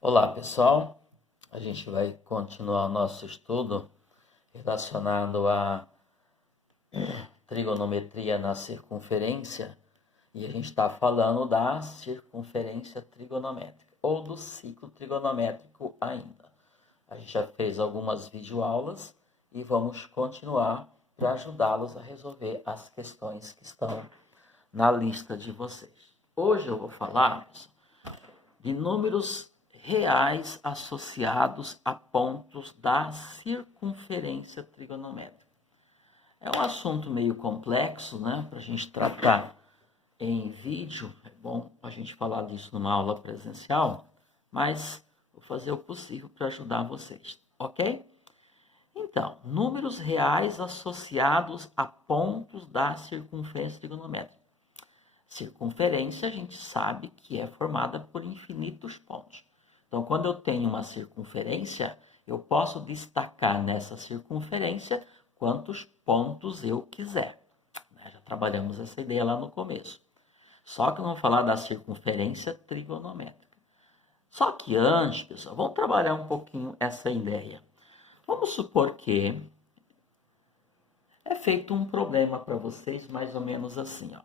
Olá pessoal, a gente vai continuar o nosso estudo relacionado à trigonometria na circunferência e a gente está falando da circunferência trigonométrica ou do ciclo trigonométrico ainda. A gente já fez algumas videoaulas e vamos continuar para ajudá-los a resolver as questões que estão na lista de vocês. Hoje eu vou falar de números reais associados a pontos da circunferência trigonométrica. É um assunto meio complexo, né, para a gente tratar em vídeo. É bom a gente falar disso numa aula presencial, mas vou fazer o possível para ajudar vocês, ok? Então, números reais associados a pontos da circunferência trigonométrica. Circunferência a gente sabe que é formada por infinitos pontos. Então, quando eu tenho uma circunferência, eu posso destacar nessa circunferência quantos pontos eu quiser. Já trabalhamos essa ideia lá no começo. Só que vamos falar da circunferência trigonométrica. Só que antes, pessoal, vamos trabalhar um pouquinho essa ideia. Vamos supor que é feito um problema para vocês mais ou menos assim, ó.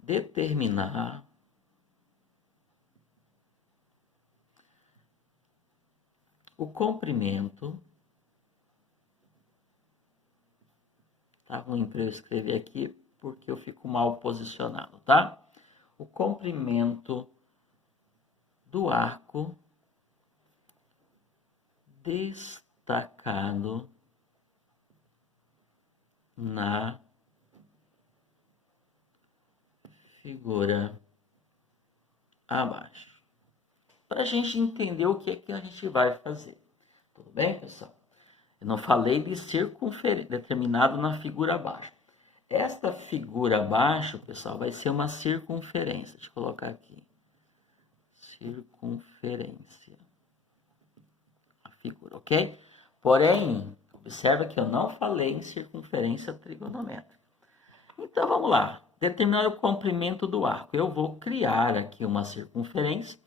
Determinar o comprimento, tá ruim para eu escrever aqui porque eu fico mal posicionado, tá? O comprimento do arco destacado na figura abaixo. Para a gente entender o que é que a gente vai fazer. Tudo bem, pessoal? Eu não falei de circunferência determinado na figura abaixo. Esta figura abaixo, pessoal, vai ser uma circunferência. Deixa eu colocar aqui. Circunferência. A figura, ok? Porém, observa que eu não falei em circunferência trigonométrica. Então, vamos lá. Determinar o comprimento do arco. Eu vou criar aqui uma circunferência.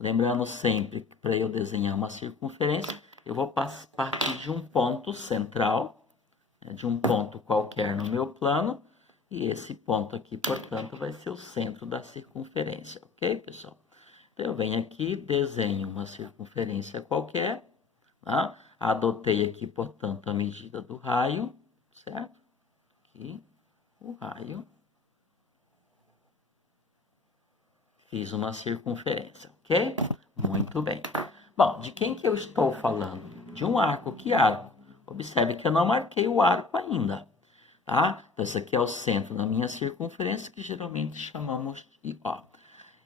Lembrando sempre que para eu desenhar uma circunferência, eu vou partir de um ponto central, de um ponto qualquer no meu plano, e esse ponto aqui, portanto, vai ser o centro da circunferência, ok, pessoal? Então, eu venho aqui, desenho uma circunferência qualquer, tá? Adotei aqui, portanto, a medida do raio, certo? Aqui, o raio. Fiz uma circunferência, ok? Muito bem. Bom, de quem que eu estou falando? De um arco. Que arco? Observe que eu não marquei o arco ainda, tá? Então, esse aqui é o centro da minha circunferência, que geralmente chamamos de O.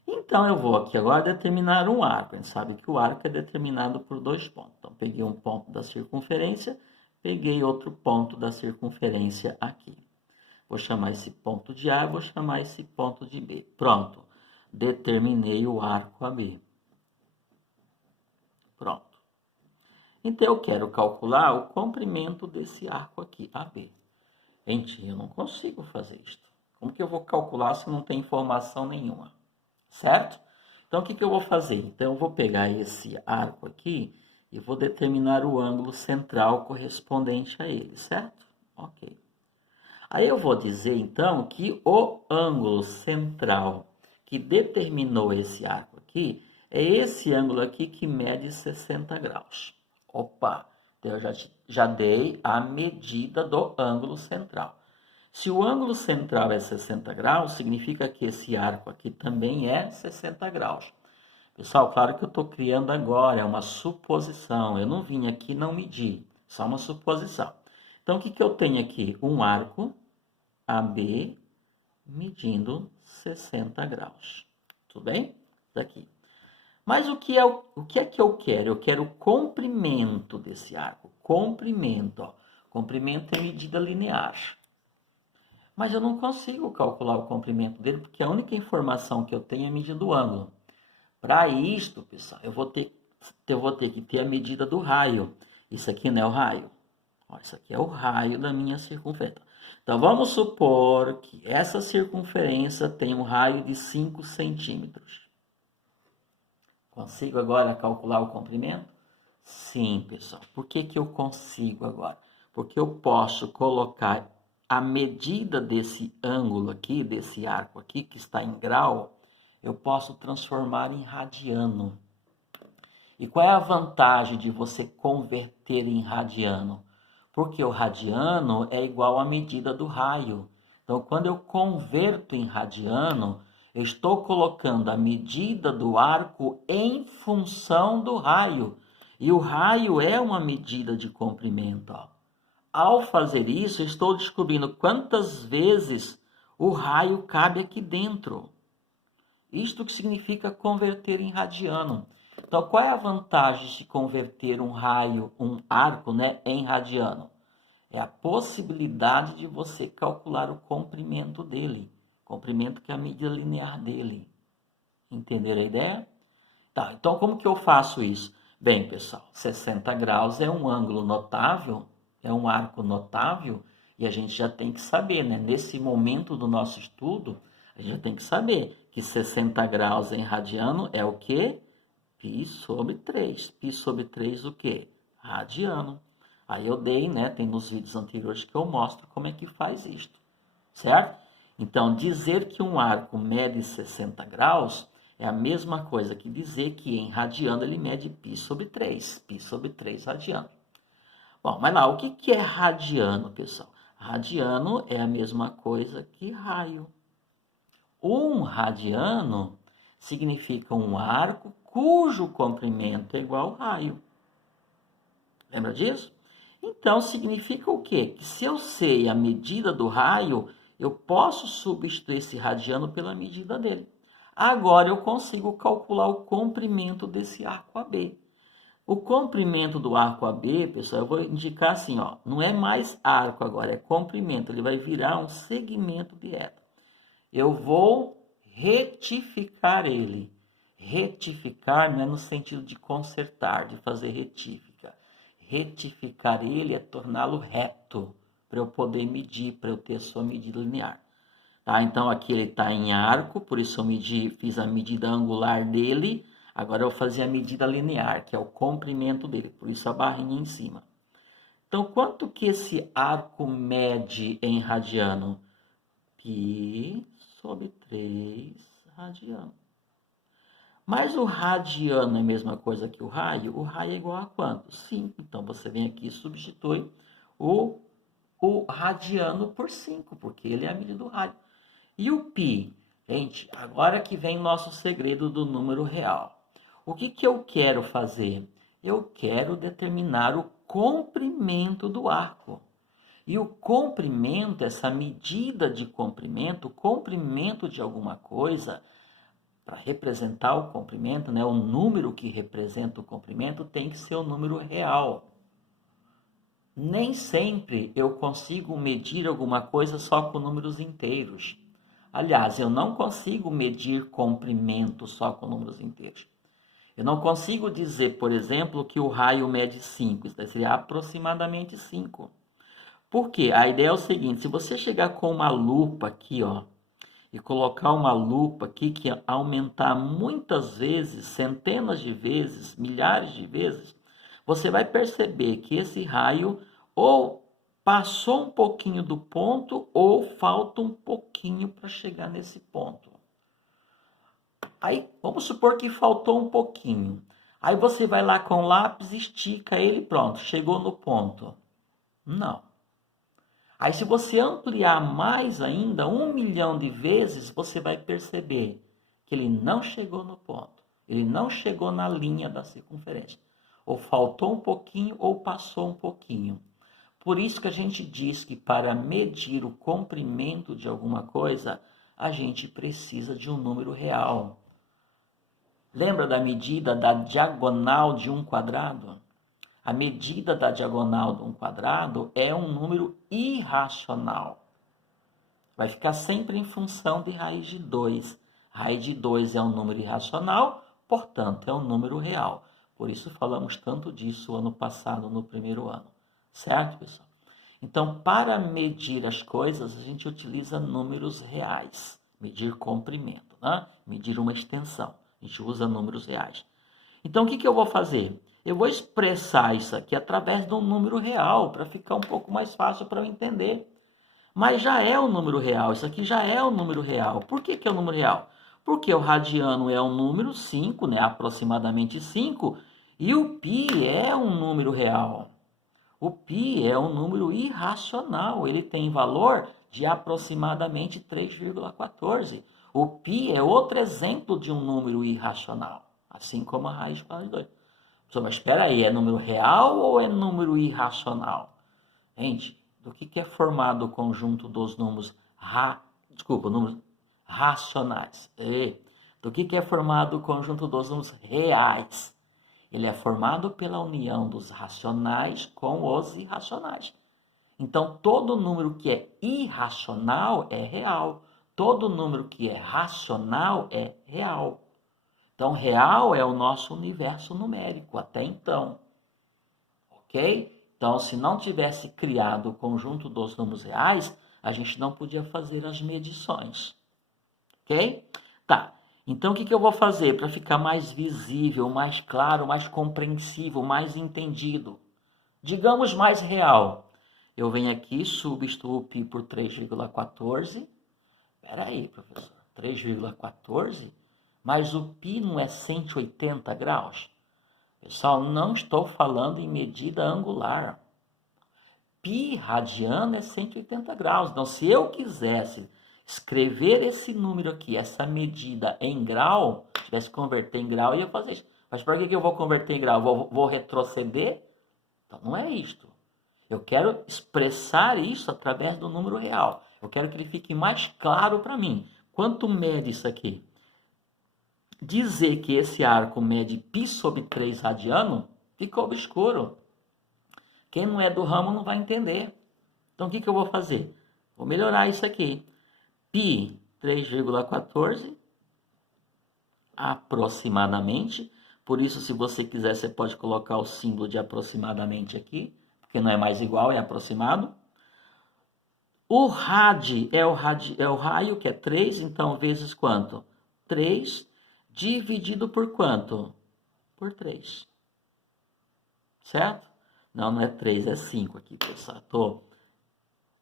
Então, eu vou aqui agora determinar um arco. A gente sabe que o arco é determinado por dois pontos. Então, peguei um ponto da circunferência, peguei outro ponto da circunferência aqui. Vou chamar esse ponto de A, vou chamar esse ponto de B. Pronto. Determinei o arco AB. Pronto. Então, eu quero calcular o comprimento desse arco aqui, AB. Gente, eu não consigo fazer isto. Como que eu vou calcular se não tem informação nenhuma? Certo? Então, o que eu vou fazer? Então, eu vou pegar esse arco aqui e vou determinar o ângulo central correspondente a ele, certo? Ok. Aí eu vou dizer, então, que o ângulo central que determinou esse arco aqui é esse ângulo aqui que mede 60 graus. Opa! Então eu já dei a medida do ângulo central. Se o ângulo central é 60 graus, significa que esse arco aqui também é 60 graus. Pessoal, claro que eu estou criando agora, é uma suposição. Eu não vim aqui não medir, só uma suposição. Então, o que eu tenho aqui? Um arco AB medindo 60 graus. Tudo bem? Daqui. Mas o que é que eu quero? Eu quero o comprimento desse arco. Comprimento. Ó. Comprimento é medida linear. Mas eu não consigo calcular o comprimento dele, porque a única informação que eu tenho é a medida do ângulo. Para isto, pessoal, eu vou ter que ter a medida do raio. Isso aqui não é o raio. Ó, isso aqui é o raio da minha circunferência. Então, vamos supor que essa circunferência tem um raio de 5 centímetros. Consigo agora calcular o comprimento? Sim, pessoal. Por que que eu consigo agora? Porque eu posso colocar a medida desse ângulo aqui, desse arco aqui, que está em grau, eu posso transformar em radiano. E qual é a vantagem de você converter em radiano? Porque o radiano é igual à medida do raio. Então, quando eu converto em radiano, eu estou colocando a medida do arco em função do raio. E o raio é uma medida de comprimento. Ó. Ao fazer isso, eu estou descobrindo quantas vezes o raio cabe aqui dentro. Isto que significa converter em radiano. Então, qual é a vantagem de converter um raio, um arco, né, em radiano? É a possibilidade de você calcular o comprimento dele. Comprimento que é a medida linear dele. Entenderam a ideia? Tá, então como que eu faço isso? Bem, pessoal, 60 graus é um ângulo notável, é um arco notável, e a gente já tem que saber, né? Nesse momento do nosso estudo, a gente já tem que saber que 60 graus em radiano é o quê? Π sobre 3. Π sobre 3 o quê? Radiano. Aí eu dei, né? Tem nos vídeos anteriores que eu mostro como é que faz isto, certo? Então, dizer que um arco mede 60 graus é a mesma coisa que dizer que em radiano ele mede π sobre 3. Π sobre 3 radiano. Bom, mas lá, o que é radiano, pessoal? Radiano é a mesma coisa que raio. Um radiano significa um arco cujo comprimento é igual ao raio. Lembra disso? Então, significa o quê? Que se eu sei a medida do raio, eu posso substituir esse radiano pela medida dele. Agora, eu consigo calcular o comprimento desse arco AB. O comprimento do arco AB, pessoal, eu vou indicar assim, ó, não é mais arco agora, é comprimento. Ele vai virar um segmento de reto. Eu vou retificar ele. Retificar não é no sentido de consertar, de fazer retífica. Retificar ele é torná-lo reto, para eu poder medir, para eu ter a sua medida linear. Tá? Então, aqui ele está em arco, por isso eu fiz a medida angular dele. Agora eu vou fazer a medida linear, que é o comprimento dele, por isso a barrinha em cima. Então, quanto que esse arco mede em radiano? Π sobre 3 radiano. Mas o radiano é a mesma coisa que o raio? O raio é igual a quanto? 5. Então, você vem aqui e substitui o radiano por 5, porque ele é a medida do raio. E o π? Gente, agora que vem o nosso segredo do número real. O que eu quero fazer? Eu quero determinar o comprimento do arco. E o comprimento, essa medida de comprimento, o comprimento de alguma coisa, para representar o comprimento, né, o número que representa o comprimento tem que ser o número real. Nem sempre eu consigo medir alguma coisa só com números inteiros. Aliás, eu não consigo medir comprimento só com números inteiros. Eu não consigo dizer, por exemplo, que o raio mede 5. Isso seria aproximadamente 5. Por quê? A ideia é o seguinte, se você chegar com uma lupa aqui, ó, e colocar uma lupa aqui que aumentar muitas vezes, centenas de vezes, milhares de vezes, você vai perceber que esse raio ou passou um pouquinho do ponto ou falta um pouquinho para chegar nesse ponto. Aí, vamos supor que faltou um pouquinho. Aí você vai lá com o lápis, estica ele, pronto, chegou no ponto. Não. Aí, se você ampliar mais ainda, 1 milhão de vezes, você vai perceber que ele não chegou no ponto. Ele não chegou na linha da circunferência. Ou faltou um pouquinho, ou passou um pouquinho. Por isso que a gente diz que para medir o comprimento de alguma coisa, a gente precisa de um número real. Lembra da medida da diagonal de um quadrado? A medida da diagonal de um quadrado é um número irracional. Vai ficar sempre em função de raiz de 2. Raiz de 2 é um número irracional, portanto, é um número real. Por isso falamos tanto disso ano passado, no primeiro ano. Certo, pessoal? Então, para medir as coisas, a gente utiliza números reais. Medir comprimento, né? Medir uma extensão. A gente usa números reais. Então, o que eu vou fazer? Eu vou expressar isso aqui através de um número real, para ficar um pouco mais fácil para eu entender. Mas já é um número real, isso aqui já é um número real. Por que é um número real? Porque o radiano é um número 5, né? Aproximadamente 5, e o π é um número real. O π é um número irracional, ele tem valor de aproximadamente 3,14. O π é outro exemplo de um número irracional, assim como a raiz quadrada de 2. Mas espera aí, é número real ou é número irracional? Gente, do que é formado o conjunto dos números números racionais? Do que é formado o conjunto dos números reais? Ele é formado pela união dos racionais com os irracionais. Então, todo número que é irracional é real. Todo número que é racional é real. Então, real é o nosso universo numérico até então. Ok? Então, se não tivesse criado o conjunto dos números reais, a gente não podia fazer as medições. Ok? Tá. Então, o que eu vou fazer para ficar mais visível, mais claro, mais compreensível, mais entendido? Digamos mais real. Eu venho aqui, substituo o π por 3,14. Espera aí, professor. 3,14? Mas o π não é 180 graus? Pessoal, não estou falando em medida angular. Π radiano é 180 graus. Então, se eu quisesse escrever esse número aqui, essa medida em grau, tivesse que converter em grau, eu ia fazer isso. Mas para que eu vou converter em grau? Vou retroceder? Então, não é isto. Eu quero expressar isso através do número real. Eu quero que ele fique mais claro para mim. Quanto mede isso aqui? Dizer que esse arco mede π sobre 3 radiano, fica obscuro. Quem não é do ramo não vai entender. Então, o que eu vou fazer? Vou melhorar isso aqui. π 3,14 aproximadamente. Por isso, se você quiser, você pode colocar o símbolo de aproximadamente aqui, porque não é mais igual, é aproximado. O rad é o raio, que é 3, então vezes quanto? 3 dividido por quanto? Por 3. Certo? Não é 3, é 5 aqui, pessoal.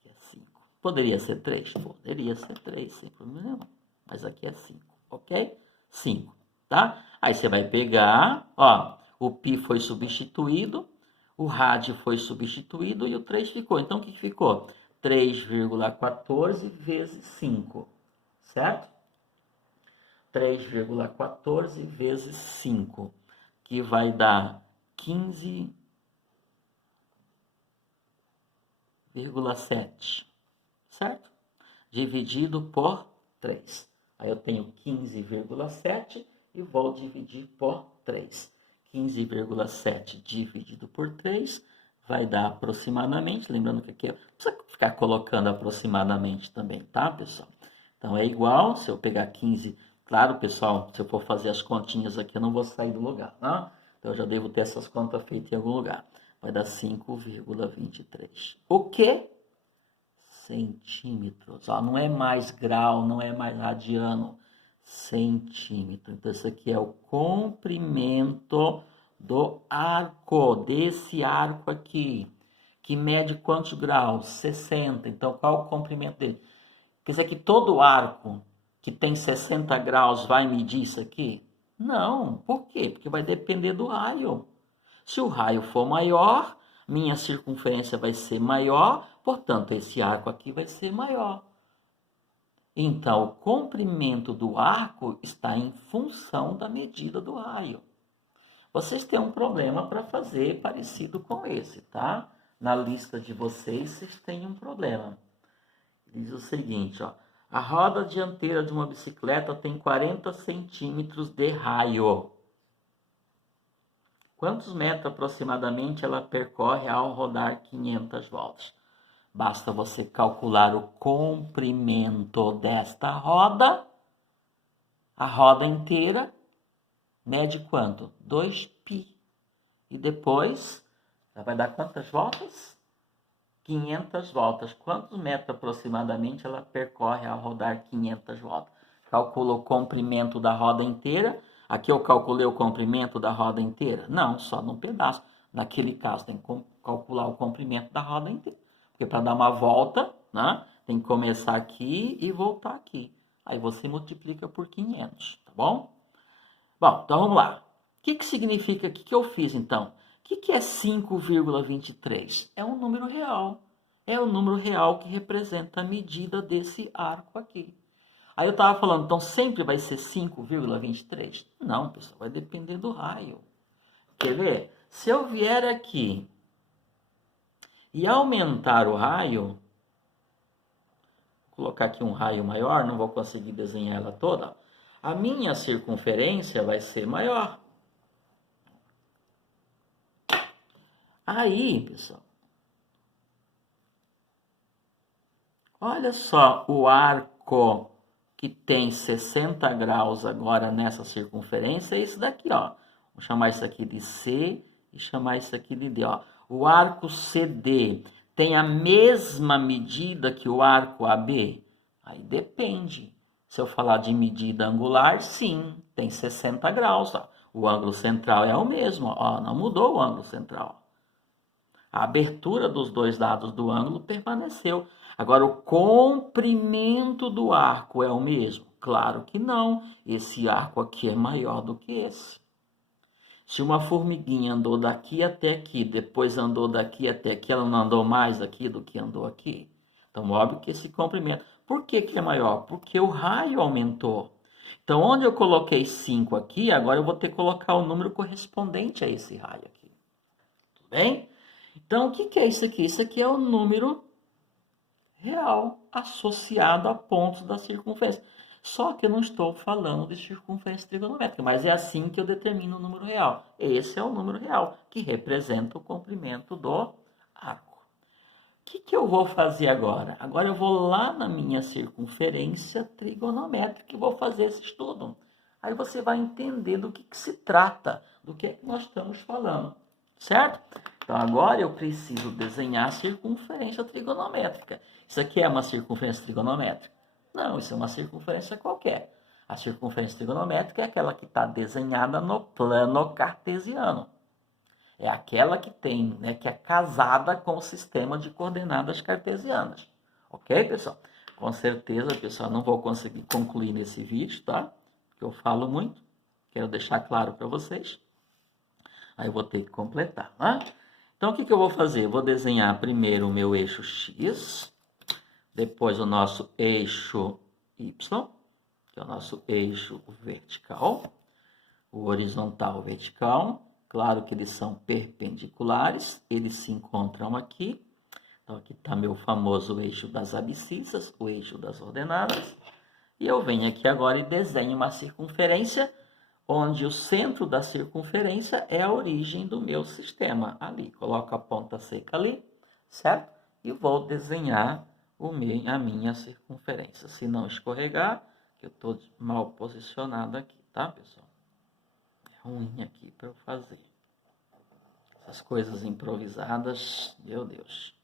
É 5. Poderia ser 3? Poderia ser 3, sem problema nenhum. Mas aqui é 5, ok? 5, tá? Aí você vai pegar, ó, o π foi substituído, o rad foi substituído e o 3 ficou. Então, o que ficou? 3,14 vezes 5, certo? 3,14 vezes 5, que vai dar 15,7, certo? Dividido por 3. Aí eu tenho 15,7 e vou dividir por 3. 15,7 dividido por 3 vai dar aproximadamente, lembrando que aqui precisa ficar colocando aproximadamente também, tá, pessoal? Então é igual, se eu pegar 15, claro, pessoal, se eu for fazer as continhas aqui, eu não vou sair do lugar, né? Então eu já devo ter essas contas feitas em algum lugar. Vai dar 5,23. O quê? Centímetros. Ó, não é mais grau, não é mais radiano, centímetro. Então, isso aqui é o comprimento do arco, desse arco aqui, que mede quantos graus? 60. Então, qual o comprimento dele? Quer dizer que todo arco que tem 60 graus vai medir isso aqui? Não. Por quê? Porque vai depender do raio. Se o raio for maior, minha circunferência vai ser maior, portanto, esse arco aqui vai ser maior. Então, o comprimento do arco está em função da medida do raio. Vocês têm um problema para fazer parecido com esse, tá? Na lista de vocês têm um problema. Diz o seguinte, ó. A roda dianteira de uma bicicleta tem 40 centímetros de raio. Quantos metros aproximadamente ela percorre ao rodar 500 voltas? Basta você calcular o comprimento desta roda. A roda inteira mede quanto? 2π. E depois, ela vai dar quantas voltas? 500 voltas. Quantos metros aproximadamente ela percorre ao rodar 500 voltas? Calcula o comprimento da roda inteira. Aqui eu calculei o comprimento da roda inteira? Não, só num pedaço. Naquele caso, tem que calcular o comprimento da roda inteira. Porque para dar uma volta, né, tem que começar aqui e voltar aqui. Aí você multiplica por 500, tá bom? Bom, então vamos lá. O que significa, o que eu fiz então? O que é 5,23? É um número real. É o número real que representa a medida desse arco aqui. Aí eu estava falando, então sempre vai ser 5,23? Não, pessoal, vai depender do raio. Quer ver? Se eu vier aqui e aumentar o raio, vou colocar aqui um raio maior, não vou conseguir desenhar ela toda, a minha circunferência vai ser maior. Aí, pessoal, olha só o arco que tem 60 graus agora nessa circunferência, é esse daqui, ó. Vou chamar isso aqui de C e chamar isso aqui de D, ó. O arco CD tem a mesma medida que o arco AB? Aí depende. Se eu falar de medida angular, sim, tem 60 graus, ó. O ângulo central é o mesmo, ó, não mudou o ângulo central. A abertura dos dois lados do ângulo permaneceu. Agora, o comprimento do arco é o mesmo? Claro que não. Esse arco aqui é maior do que esse. Se uma formiguinha andou daqui até aqui, depois andou daqui até aqui, ela não andou mais aqui do que andou aqui? Então, óbvio que esse comprimento... Por que é maior? Porque o raio aumentou. Então, onde eu coloquei 5 aqui, agora eu vou ter que colocar o número correspondente a esse raio aqui. Tudo bem? Então, o que é isso aqui? Isso aqui é o número real associado a pontos da circunferência. Só que eu não estou falando de circunferência trigonométrica, mas é assim que eu determino o número real. Esse é o número real, que representa o comprimento do arco. O que eu vou fazer agora? Agora eu vou lá na minha circunferência trigonométrica e vou fazer esse estudo. Aí você vai entender do que se trata, do que nós estamos falando. Certo? Então, agora eu preciso desenhar a circunferência trigonométrica. Isso aqui é uma circunferência trigonométrica? Não, isso é uma circunferência qualquer. A circunferência trigonométrica é aquela que está desenhada no plano cartesiano. É aquela que tem, né, que é casada com o sistema de coordenadas cartesianas. Ok, pessoal? Com certeza, pessoal, não vou conseguir concluir nesse vídeo, tá? Porque eu falo muito. Quero deixar claro para vocês. Aí eu vou ter que completar, né? Então, o que eu vou fazer? Eu vou desenhar primeiro o meu eixo X, depois o nosso eixo Y, que é o nosso eixo vertical, o horizontal vertical. Claro que eles são perpendiculares, eles se encontram aqui. Então, aqui está meu famoso eixo das abscissas, o eixo das ordenadas. E eu venho aqui agora e desenho uma circunferência onde o centro da circunferência é a origem do meu sistema. Ali, coloco a ponta seca ali, certo? E vou desenhar a minha circunferência. Se não escorregar, que eu estou mal posicionado aqui, tá, pessoal? É ruim aqui para eu fazer. Essas coisas improvisadas, meu Deus.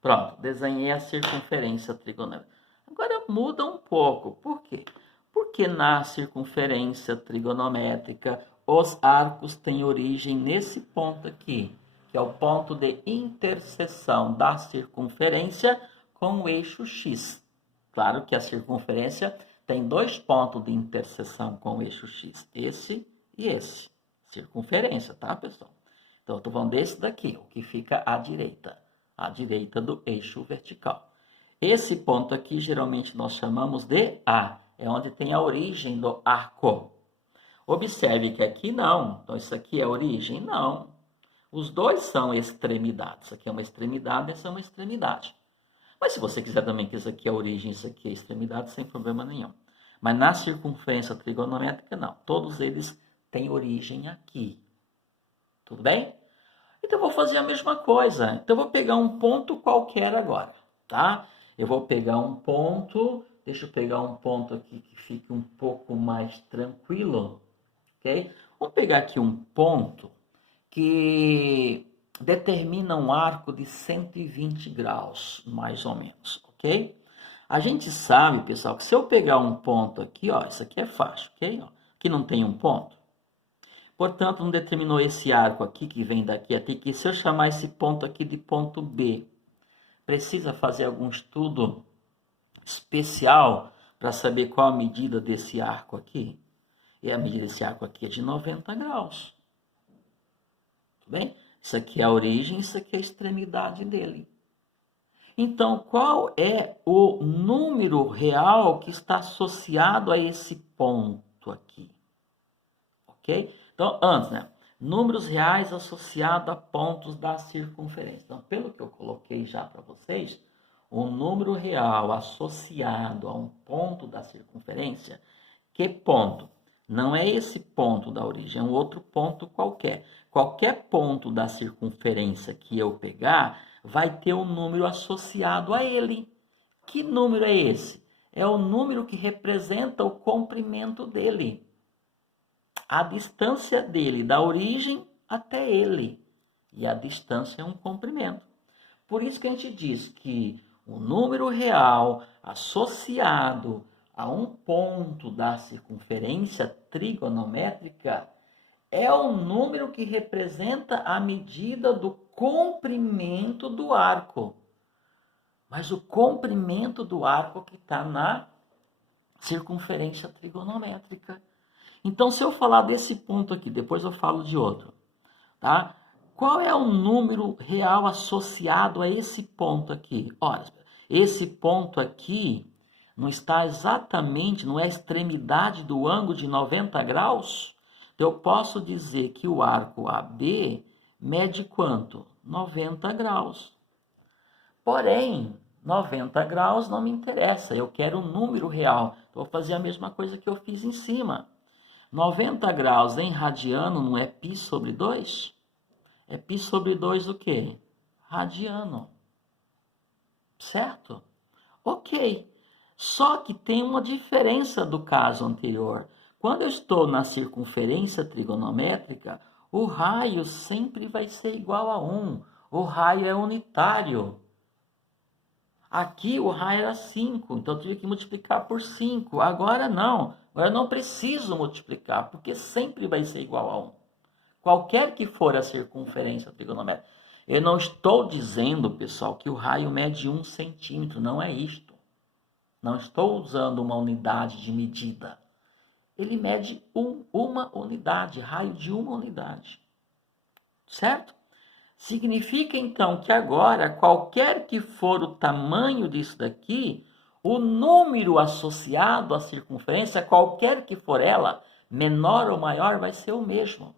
Pronto, desenhei a circunferência trigonométrica. Agora muda um pouco. Por quê? Porque na circunferência trigonométrica, os arcos têm origem nesse ponto aqui, que é o ponto de interseção da circunferência com o eixo X. Claro que a circunferência tem dois pontos de interseção com o eixo X, esse e esse. Circunferência, tá, pessoal? Então, eu estou falando desse daqui, o que fica à direita do eixo vertical. Esse ponto aqui, geralmente, nós chamamos de A. É onde tem a origem do arco. Observe que aqui não. Então, isso aqui é a origem? Não. Os dois são extremidades. Isso aqui é uma extremidade, essa é uma extremidade. Mas se você quiser também que isso aqui é a origem, isso aqui é a extremidade, sem problema nenhum. Mas na circunferência trigonométrica, não. Todos eles têm origem aqui. Tudo bem? Então, eu vou fazer a mesma coisa. Então, eu vou pegar um ponto qualquer agora, tá? Eu vou pegar um ponto... Deixa eu pegar um ponto aqui que fique um pouco mais tranquilo, ok? Vamos pegar aqui um ponto que determina um arco de 120 graus, mais ou menos, ok? A gente sabe, pessoal, que se eu pegar um ponto aqui, ó, isso aqui é fácil, ok? Ó, aqui não tem um ponto. Portanto, não determinou esse arco aqui, que vem daqui até aqui. Se eu chamar esse ponto aqui de ponto B, precisa fazer algum estudo especial para saber qual a medida desse arco aqui? E a medida desse arco aqui é de 90 graus. Tudo bem? Isso aqui é a origem, isso aqui é a extremidade dele. Então, qual é o número real que está associado a esse ponto aqui? Ok? Então, antes, né? Números reais associados a pontos da circunferência. Então, pelo que eu coloquei já para vocês, o número real associado a um ponto da circunferência, que ponto? Não é esse ponto da origem, é um outro ponto qualquer. Qualquer ponto da circunferência que eu pegar, vai ter um número associado a ele. Que número é esse? É o número que representa o comprimento dele. A distância dele, da origem até ele. E a distância é um comprimento. Por isso que a gente diz que o número real associado a um ponto da circunferência trigonométrica é o número que representa a medida do comprimento do arco. Mas o comprimento do arco que está na circunferência trigonométrica. Então, se eu falar desse ponto aqui, depois eu falo de outro, tá? Qual é o número real associado a esse ponto aqui? Olha, esse ponto aqui não está exatamente, não é a extremidade do ângulo de 90 graus? Então, eu posso dizer que o arco AB mede quanto? 90 graus. Porém, 90 graus não me interessa, eu quero o número real. Então, vou fazer a mesma coisa que eu fiz em cima. 90 graus em radiano não é π sobre 2? É π sobre 2 o quê? Radiano. Certo? Ok. Só que tem uma diferença do caso anterior. Quando eu estou na circunferência trigonométrica, o raio sempre vai ser igual a 1. O raio é unitário. Aqui o raio era 5, então eu tive que multiplicar por 5. Agora não. Agora eu não preciso multiplicar, porque sempre vai ser igual a 1. Qualquer que for a circunferência trigonométrica. Eu não estou dizendo, pessoal, que o raio mede 1 centímetro. Não é isto. Não estou usando uma unidade de medida. Ele mede uma unidade, raio de uma unidade. Certo? Significa, então, que agora, qualquer que for o tamanho disso daqui, o número associado à circunferência, qualquer que for ela, menor ou maior, vai ser o mesmo.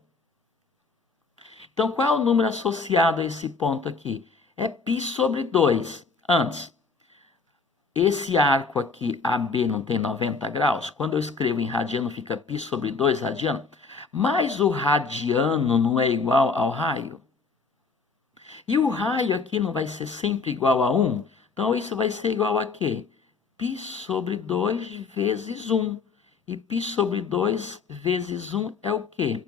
Então, qual é o número associado a esse ponto aqui? É π sobre 2. Antes, esse arco aqui, AB, não tem 90 graus? Quando eu escrevo em radiano, fica π sobre 2 radiano. Mas o radiano não é igual ao raio? E o raio aqui não vai ser sempre igual a 1? Então, isso vai ser igual a quê? π sobre 2 vezes 1. E π sobre 2 vezes 1 é o quê?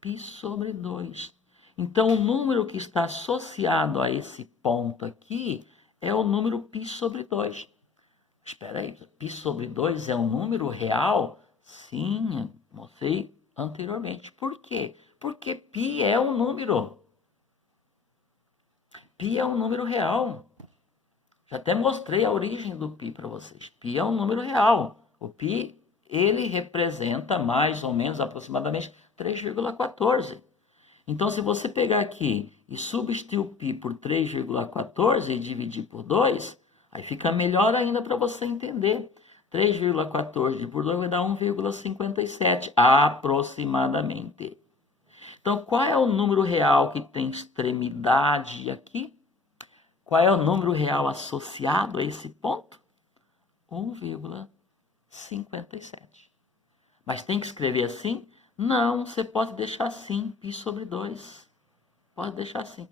π sobre 2. Então, o número que está associado a esse ponto aqui é o número π sobre 2. Espera aí, π sobre 2 é um número real? Sim, mostrei anteriormente. Por quê? Porque π é um número. Π é um número real. Já até mostrei a origem do π para vocês. Π é um número real. O π, ele representa mais ou menos, aproximadamente, 3,14. Então, se você pegar aqui e substituir o π por 3,14 e dividir por 2, aí fica melhor ainda para você entender. 3,14 por 2 vai dar 1,57 aproximadamente. Então, qual é o número real que tem extremidade aqui? Qual é o número real associado a esse ponto? 1,57. Mas tem que escrever assim? Não, você pode deixar assim, π sobre 2. Pode deixar assim.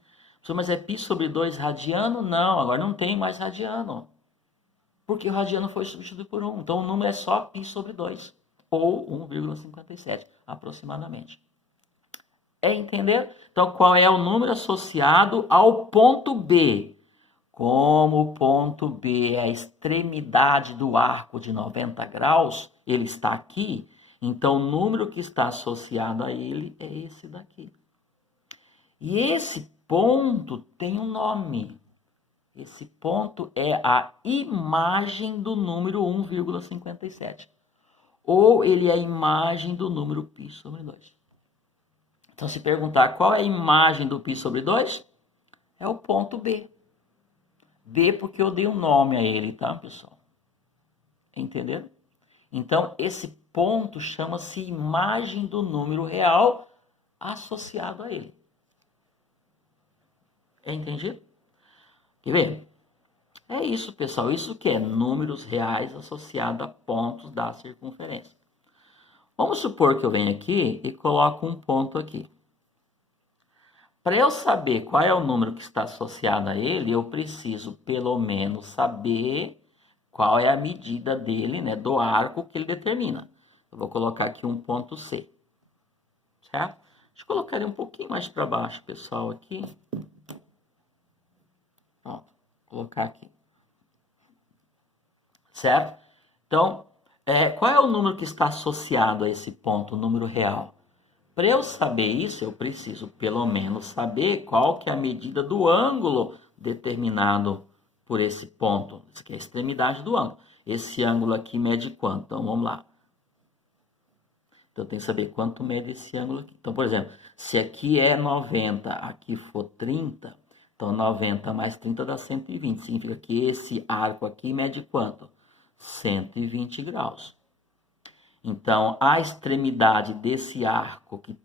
Mas é π sobre 2 radiano? Não, agora não tem mais radiano. Porque o radiano foi substituído por 1. Então, o número é só π sobre 2. Ou 1,57, aproximadamente. É entender? Então, qual é o número associado ao ponto B? Como o ponto B é a extremidade do arco de 90 graus, ele está aqui, Então, o número que está associado a ele é esse daqui. E esse ponto tem um nome. Esse ponto é a imagem do número 1,57. Ou ele é a imagem do número π sobre 2. Então, se perguntar qual é a imagem do π sobre 2, é o ponto B. B porque eu dei um nome a ele, tá, pessoal? Entenderam? Então, esse ponto chama-se imagem do número real associado a ele. Entendido? Quer ver? É isso, pessoal. Isso que é números reais associados a pontos da circunferência. Vamos supor que eu venho aqui e coloco um ponto aqui. Para eu saber qual é o número que está associado a ele, eu preciso pelo menos saber qual é a medida dele, né, do arco que ele determina. Eu vou colocar aqui um ponto C. Certo? Deixa eu colocar ele um pouquinho mais para baixo, pessoal, aqui. Pronto, vou colocar aqui. Certo? Então, qual é o número que está associado a esse ponto, o número real? Para eu saber isso, eu preciso pelo menos saber qual que é a medida do ângulo determinado por esse ponto. Isso aqui é a extremidade do ângulo. Esse ângulo aqui mede quanto? Então, vamos lá. Então, eu tenho que saber quanto mede esse ângulo aqui. Então, por exemplo, se aqui é 90, aqui for 30, então 90 mais 30 dá 120. Significa que esse arco aqui mede quanto? 120 graus. Então, a extremidade desse arco que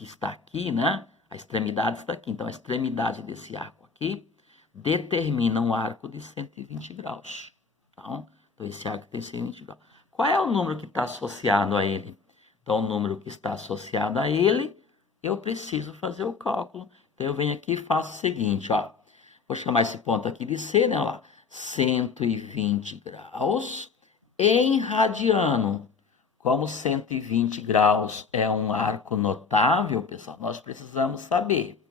está aqui, né? A extremidade está aqui. Então, a extremidade desse arco aqui determina um arco de 120 graus. Então, esse arco tem 120 graus. Qual é o número que está associado a ele? Então, o número que está associado a ele, eu preciso fazer o cálculo. Então, eu venho aqui e faço o seguinte, ó. Vou chamar esse ponto aqui de C, né? Olha lá, 120 graus em radiano. Como 120 graus é um arco notável, pessoal, nós precisamos saber.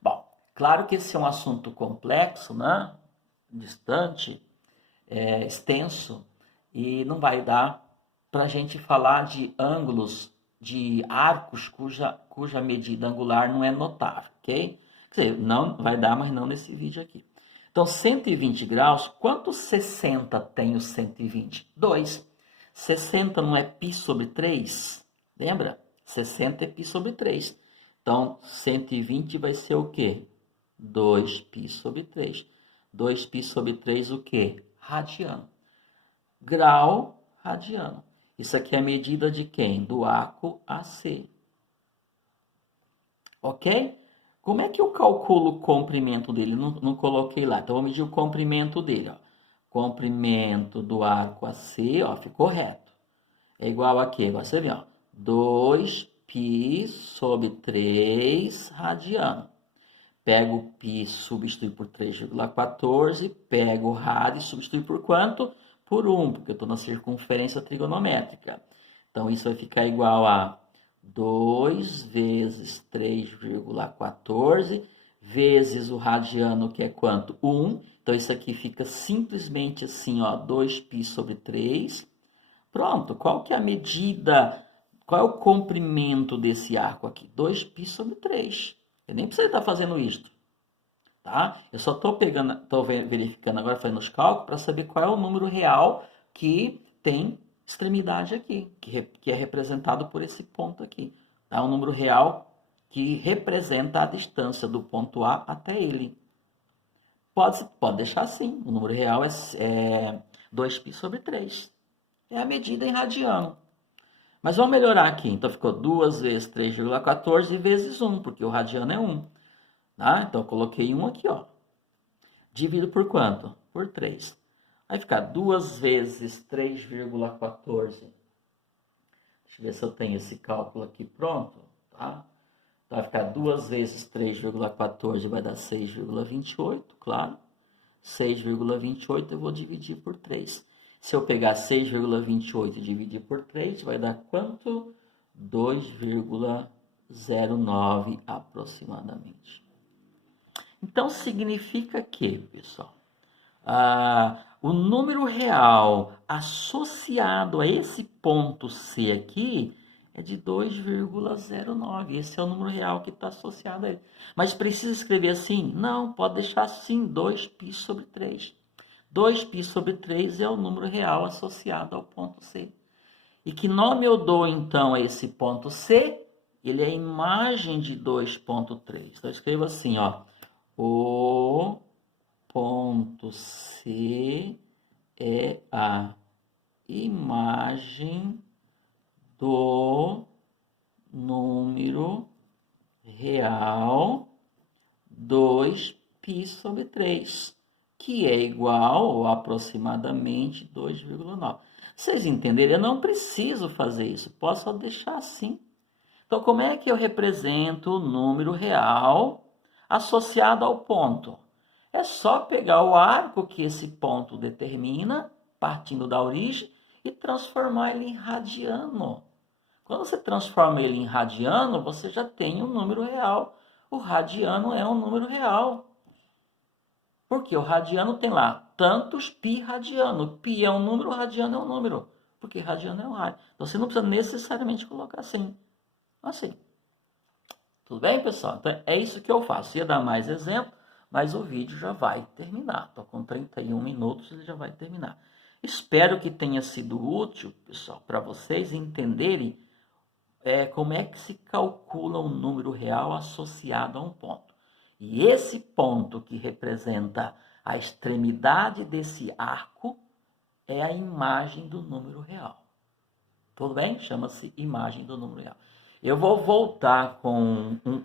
Bom, claro que esse é um assunto complexo, né? Distante, extenso, e não vai dar para a gente falar de ângulos, de arcos cuja medida angular não é notável, ok? Quer dizer, não vai dar, mas não nesse vídeo aqui. Então, 120 graus, quantos 60 tem o 120? 2. 60 não é π sobre 3? Lembra? 60 é π sobre 3. Então, 120 vai ser o quê? 2π sobre 3. 2π sobre 3 o quê? Radiano. Grau, radiano. Isso aqui é a medida de quem? Do arco AC. Ok? Como é que eu calculo o comprimento dele? Não coloquei lá. Então, vou medir o comprimento dele. Ó. Comprimento do arco AC, ó, ficou reto. É igual a quê? Você vê, ó, 2π sobre 3 radiano. Pego o π, substitui por 3,14, pego o rádio e substitui por quanto? Por 1, porque eu estou na circunferência trigonométrica. Então, isso vai ficar igual a 2 vezes 3,14 vezes o radiano, que é quanto? 1. Então, isso aqui fica simplesmente assim, ó, 2π sobre 3. Pronto, qual que é a medida, qual é o comprimento desse arco aqui? 2π sobre 3. Eu nem preciso estar fazendo isso, tá? Eu só estou verificando agora, fazendo os cálculos, para saber qual é o número real que tem extremidade aqui, que é representado por esse ponto aqui. Tá? Um número real que representa a distância do ponto A até ele. Pode deixar assim, o número real é 2π sobre 3. É a medida em radiano. Mas vamos melhorar aqui. Então, ficou 2 vezes 3,14 vezes 1, porque o radiano é 1. Tá? Então, eu coloquei 1 aqui, ó. Divido por quanto? Por 3. Vai ficar 2 vezes 3,14. Deixa eu ver se eu tenho esse cálculo aqui pronto. Tá? Então, vai ficar 2 vezes 3,14 vai dar 6,28, claro. 6,28 eu vou dividir por 3. Se eu pegar 6,28 e dividir por 3, vai dar quanto? 2,09 aproximadamente. Então, significa que, pessoal, O número real associado a esse ponto C aqui é de 2,09. Esse é o número real que está associado a ele. Mas precisa escrever assim? Não, pode deixar assim, 2π sobre 3. 2π sobre 3 é o número real associado ao ponto C. E que nome eu dou, então, a esse ponto C? Ele é a imagem de 2,3. Então, eu escrevo assim, ó. O ponto C é a imagem do número real 2π sobre 3, que é igual ou aproximadamente 2,9. Vocês entenderam? Eu não preciso fazer isso, posso só deixar assim. Então, como é que eu represento o número real associado ao ponto? É só pegar o arco que esse ponto determina, partindo da origem, e transformar ele em radiano. Quando você transforma ele em radiano, você já tem um número real. O radiano é um número real. Porque o radiano tem lá tantos π radiano. Π é um número, radiano é um número. Porque radiano é um rádio. Então você não precisa necessariamente colocar assim. Assim. Tudo bem, pessoal? Então é isso que eu faço. Ia dar mais exemplo, mas o vídeo já vai terminar. Estou com 31 minutos e ele já vai terminar. Espero que tenha sido útil, pessoal, para vocês entenderem como é que se calcula um número real associado a um ponto. E esse ponto que representa a extremidade desse arco é a imagem do número real. Tudo bem? Chama-se imagem do número real. Eu vou voltar com